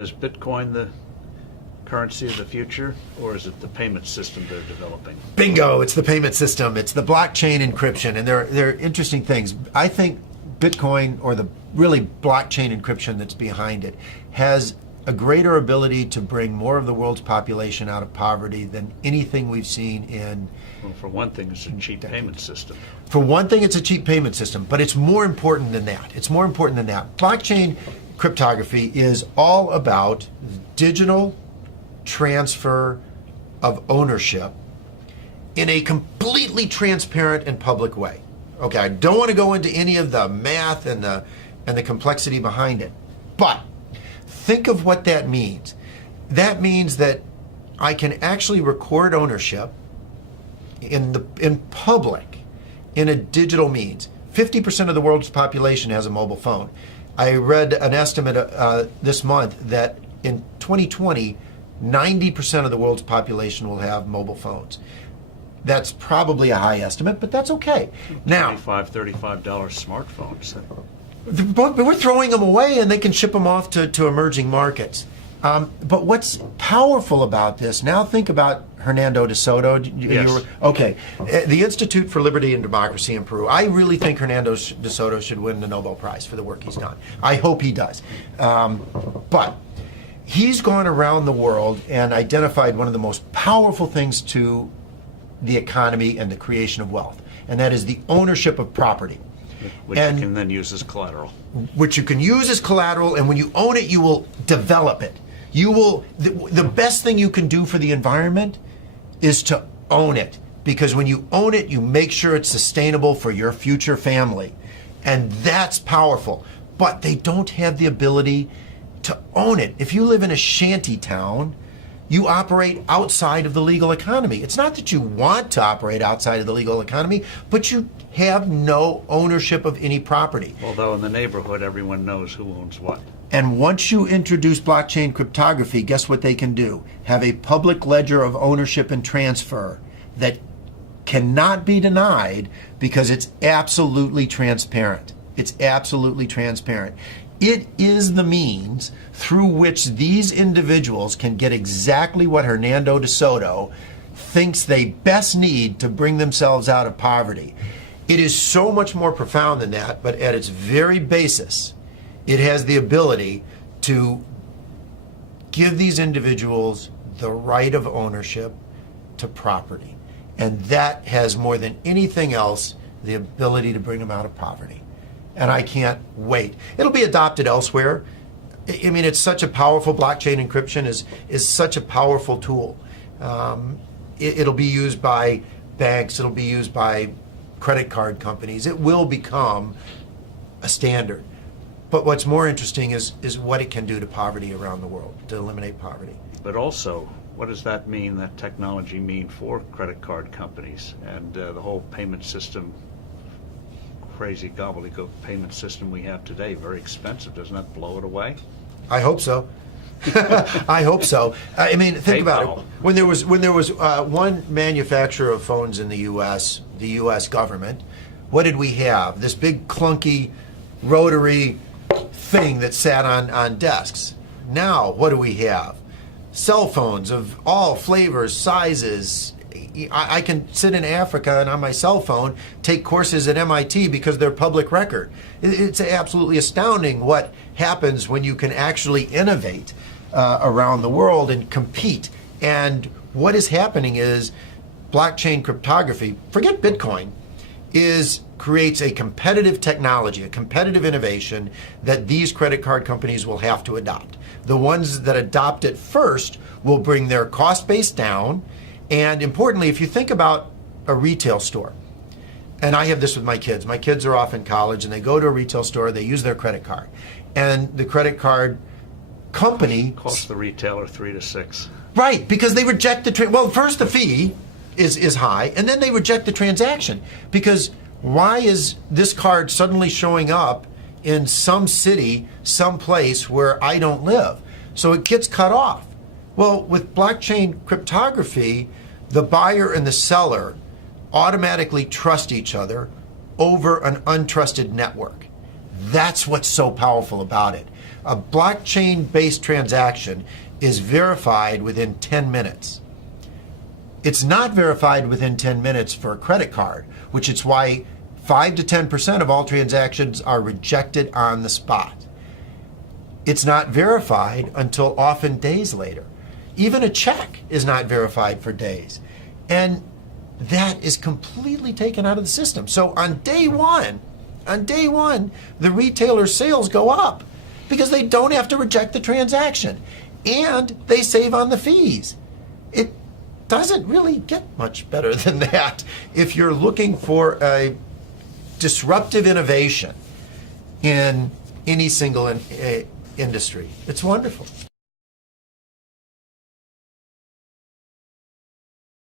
Is Bitcoin the currency of the future, or is it the payment system they're developing? Bingo, it's the payment system. It's the blockchain encryption, and they're interesting things. I think Bitcoin, or the really blockchain encryption that's behind it, has a greater ability to bring more of the world's population out of poverty than anything we've seen in... Well, for one thing, it's a cheap payment system. For one thing, it's a cheap payment system, but it's more important than that. It's more important than that. Blockchain cryptography is all about digital transfer of ownership in a completely transparent and public way. Okay, I don't want to go into any of the math and the complexity behind it, but think of what that means. That means that I can actually record ownership in public in a digital means. 50% of the world's population has a mobile phone. I read an estimate this month that in 2020, 90% of the world's population will have mobile phones. That's probably a high estimate, but that's okay. Now, $35 smartphones. but we're throwing them away, and they can ship them off to emerging markets. But what's powerful about this, now think about Hernando de Soto. Yes. Okay, the Institute for Liberty and Democracy in Peru. I really think Hernando de Soto should win the Nobel Prize for the work he's done. I hope he does. But he's gone around the world and identified one of the most powerful things to the economy and the creation of wealth, and that is the ownership of property. Which you can then use as collateral. Which you can use as collateral, and when you own it, you will develop it. You will, the best thing you can do for the environment is to own it, because when you own it, you make sure it's sustainable for your future family, and that's powerful. But they don't have the ability to own it. If you live in a shanty town, you operate outside of the legal economy. It's not that you want to operate outside of the legal economy, but you have no ownership of any property. Although in the neighborhood, everyone knows who owns what. And once you introduce blockchain cryptography, guess what they can do? Have a public ledger of ownership and transfer that cannot be denied, because it's absolutely transparent. It's absolutely transparent. It is the means through which these individuals can get exactly what Hernando de Soto thinks they best need to bring themselves out of poverty. It is so much more profound than that, but at its very basis, it has the ability to give these individuals the right of ownership to property. And that has, more than anything else, the ability to bring them out of poverty. And I can't wait. It'll be adopted elsewhere. I mean, it's such a powerful, blockchain encryption is such a powerful tool. It'll be used by banks, it'll be used by credit card companies. It will become a standard. But what's more interesting is what it can do to poverty around the world, to eliminate poverty. But also, what does that mean, that technology mean for credit card companies and the whole payment system, crazy gobbledygook payment system we have today? Very expensive. Doesn't that blow it away? I hope so. I hope so. I mean, think about it. When there was one manufacturer of phones in the U.S., the U.S. government, what did we have? This big clunky rotary thing that sat on desks. Now, what do we have? Cell phones of all flavors, sizes. I can sit in Africa and on my cell phone take courses at MIT because they're public record. It's absolutely astounding what happens when you can actually innovate around the world and compete. And what is happening is blockchain cryptography, forget Bitcoin, creates a competitive technology, a competitive innovation that these credit card companies will have to adopt. The ones that adopt it first will bring their cost base down. And importantly, if you think about a retail store, and I have this with my kids are off in college and they go to a retail store, they use their credit card. And the credit card company costs the retailer $3 to $6. Right, because they reject well, first the fee is high, and then they reject the transaction. Because why is this card suddenly showing up in some city, some place where I don't live? So it gets cut off. Well, with blockchain cryptography, the buyer and the seller automatically trust each other over an untrusted network. That's what's so powerful about it. A blockchain-based transaction is verified within 10 minutes. It's not verified within 10 minutes for a credit card, which is why 5 to 10% of all transactions are rejected on the spot. It's not verified until often days later. Even a check is not verified for days. And that is completely taken out of the system. So on day one, the retailer's sales go up because they don't have to reject the transaction and they save on the fees. It doesn't really get much better than that if you're looking for a disruptive innovation in any single industry. It's wonderful.